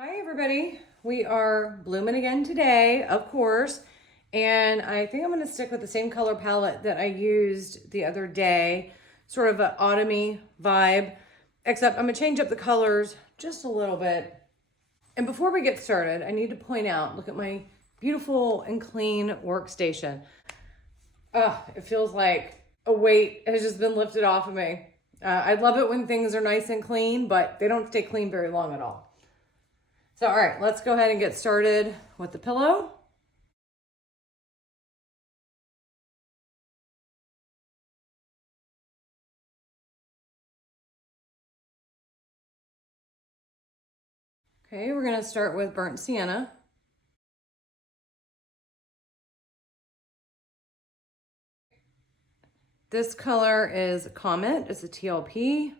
Hi everybody, we are blooming again today, of course, and I think I'm going to stick with the same color palette that I used the other day, sort of an autumny vibe, except I'm going to change up the colors just a little bit. And before we get started, I need to point out, look at my beautiful and clean workstation. It feels like a weight has just been lifted off of me. I love it when things are nice and clean, but they don't stay clean very long at all. So, all right, let's go ahead and get started with the pillow. Okay, we're gonna start with burnt sienna. This color is Comet, it's a TLP.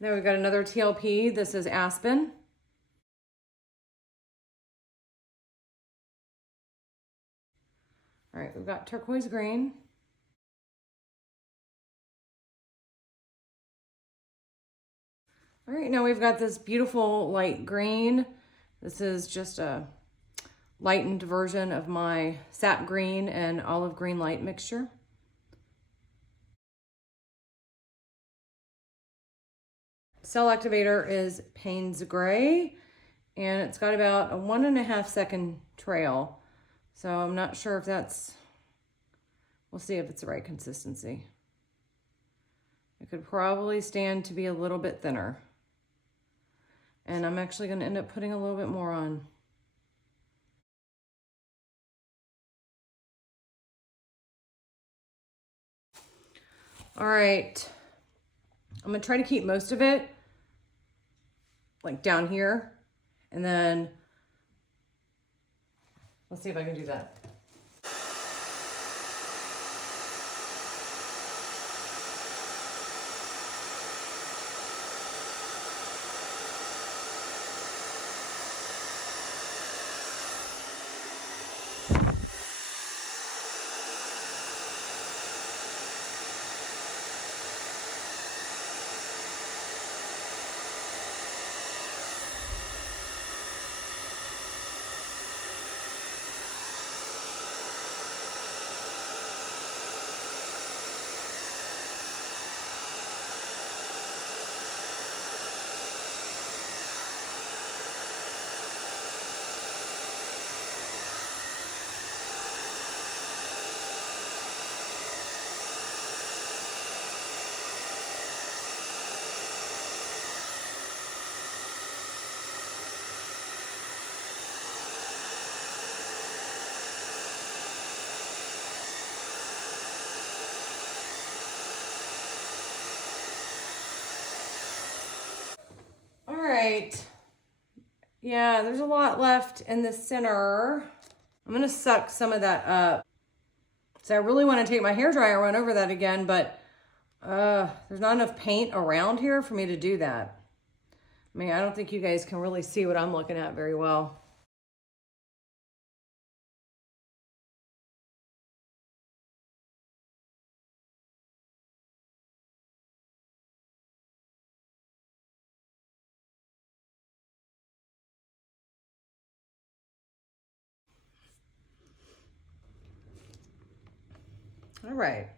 Now we've got another TLP, this is Aspen. All right, we've got turquoise green. All right, now we've got this beautiful light green. This is just a lightened version of my sap green and olive green light mixture. Cell activator is Payne's Gray, and it's got about a 1.5 second trail. So I'm not sure if that's, we'll see if it's the right consistency. It could probably stand to be a little bit thinner. And I'm actually gonna end up putting a little bit more on. All right, I'm gonna try to keep most of it like down here, and then let's see if I can do that. All right. Yeah, there's a lot left in the center. I'm gonna suck some of that up. So I really want to take my hairdryer and run over that again, but there's not enough paint around here for me to do that. I mean, I don't think you guys can really see what I'm looking at very well. All right.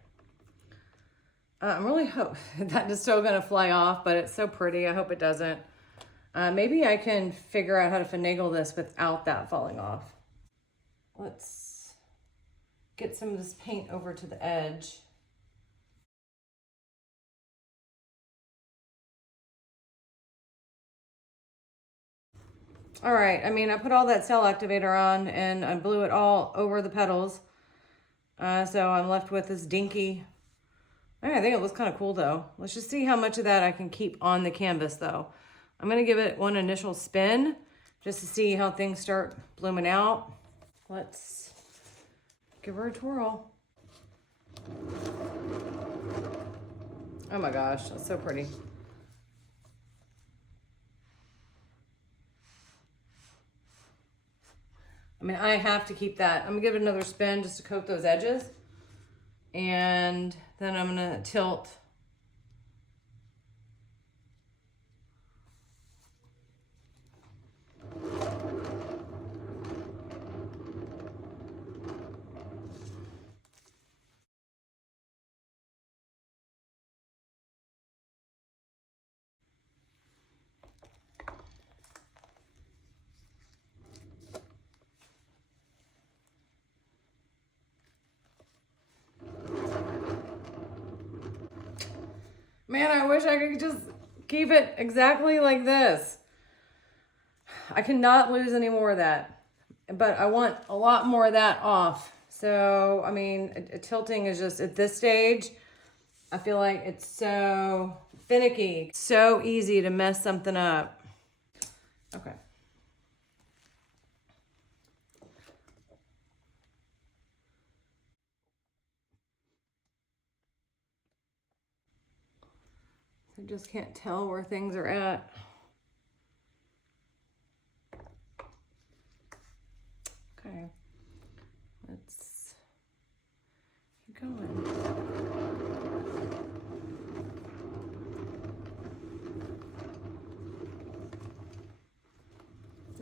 I'm really hope that is still gonna fly off, but it's so pretty. I hope it doesn't. Maybe I can figure out how to finagle this without that falling off. Let's get some of this paint over to the edge. All right, I mean, I put all that cell activator on and I blew it all over the petals. So I'm left with this dinky. I think it looks kind of cool though. Let's just see how much of that I can keep on the canvas though. I'm gonna give it one initial spin just to see how things start blooming out. Let's give her a twirl. Oh my gosh, that's so pretty. I mean, I have to keep that. I'm gonna give it another spin just to coat those edges. And then I'm gonna tilt. Man, I wish I could just keep it exactly like this. I cannot lose any more of that, but I want a lot more of that off. So, I mean, tilting is just at this stage, I feel like it's so finicky, so easy to mess something up. Okay. I just can't tell where things are at. Okay. Let's keep going.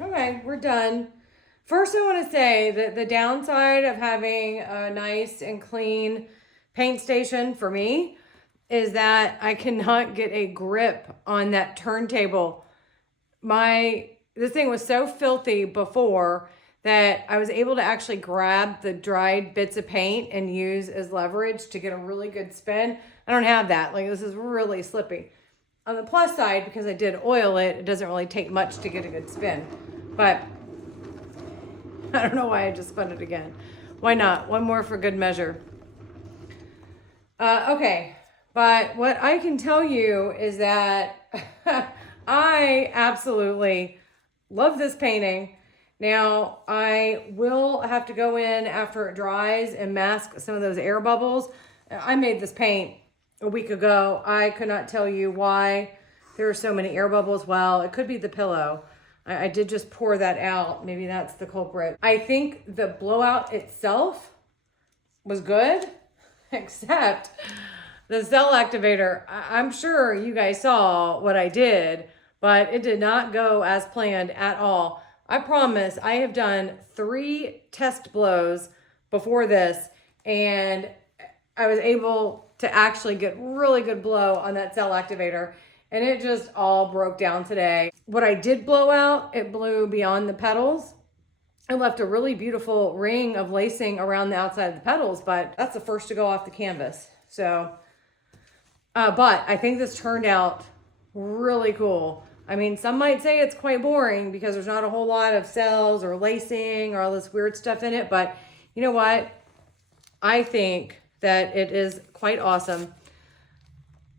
Okay, we're done. First, I want to say that the downside of having a nice and clean paint station for me is that I cannot get a grip on that turntable. This thing was so filthy before that I was able to actually grab the dried bits of paint and use as leverage to get a really good spin. I don't have that. Like, this is really slippy. On the plus side, because I did oil it, it doesn't really take much to get a good spin. But I don't know why I just spun it again. Why not? One more for good measure. Okay, but what I can tell you is that I absolutely love this painting. Now, I will have to go in after it dries and mask some of those air bubbles. I made this paint a week ago. I could not tell you why there are so many air bubbles. Well, it could be the pillow. I did just pour that out. Maybe that's the culprit. I think the blowout itself was good, except the cell activator. I'm sure you guys saw what I did, but it did not go as planned at all. I promise I have done 3 test blows before this, and I was able to actually get really good blow on that cell activator, and it just all broke down today. What I did blow out, it blew beyond the petals. It left a really beautiful ring of lacing around the outside of the petals, but that's the first to go off the canvas. So, but I think this turned out really cool. I mean, some might say it's quite boring because there's not a whole lot of cells or lacing or all this weird stuff in it, but you know what? I think that it is quite awesome.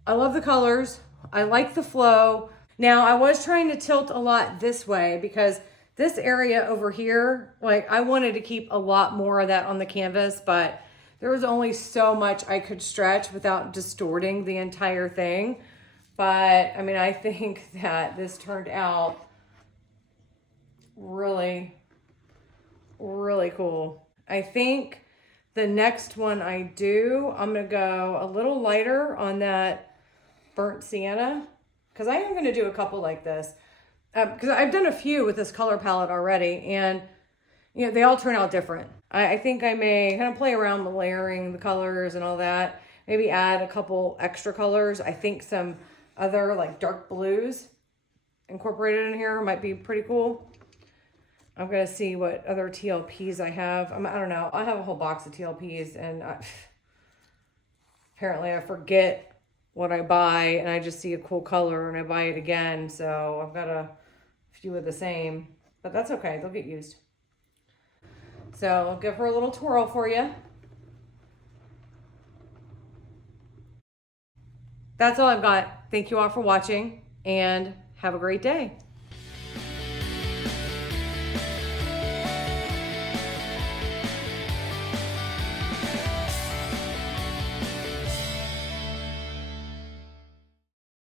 I love the colors. I like the flow. Now, I was trying to tilt a lot this way because this area over here, like, I wanted to keep a lot more of that on the canvas, but there was only so much I could stretch without distorting the entire thing. But I mean, I think that this turned out really, really cool. I think the next one I do, I'm gonna go a little lighter on that burnt sienna, because I am gonna do a couple like this. Because I've done a few with this color palette already, and you know, they all turn out different. I think I may kind of play around with layering the colors and all that. Maybe add a couple extra colors. I think some other like dark blues incorporated in here might be pretty cool. I'm gonna see what other TLPs I have. I don't know. I have a whole box of TLPs, and apparently I forget what I buy, and I just see a cool color and I buy it again. So I've got a few of the same, but that's okay. They'll get used. So I'll give her a little twirl for you. That's all I've got. Thank you all for watching, and have a great day.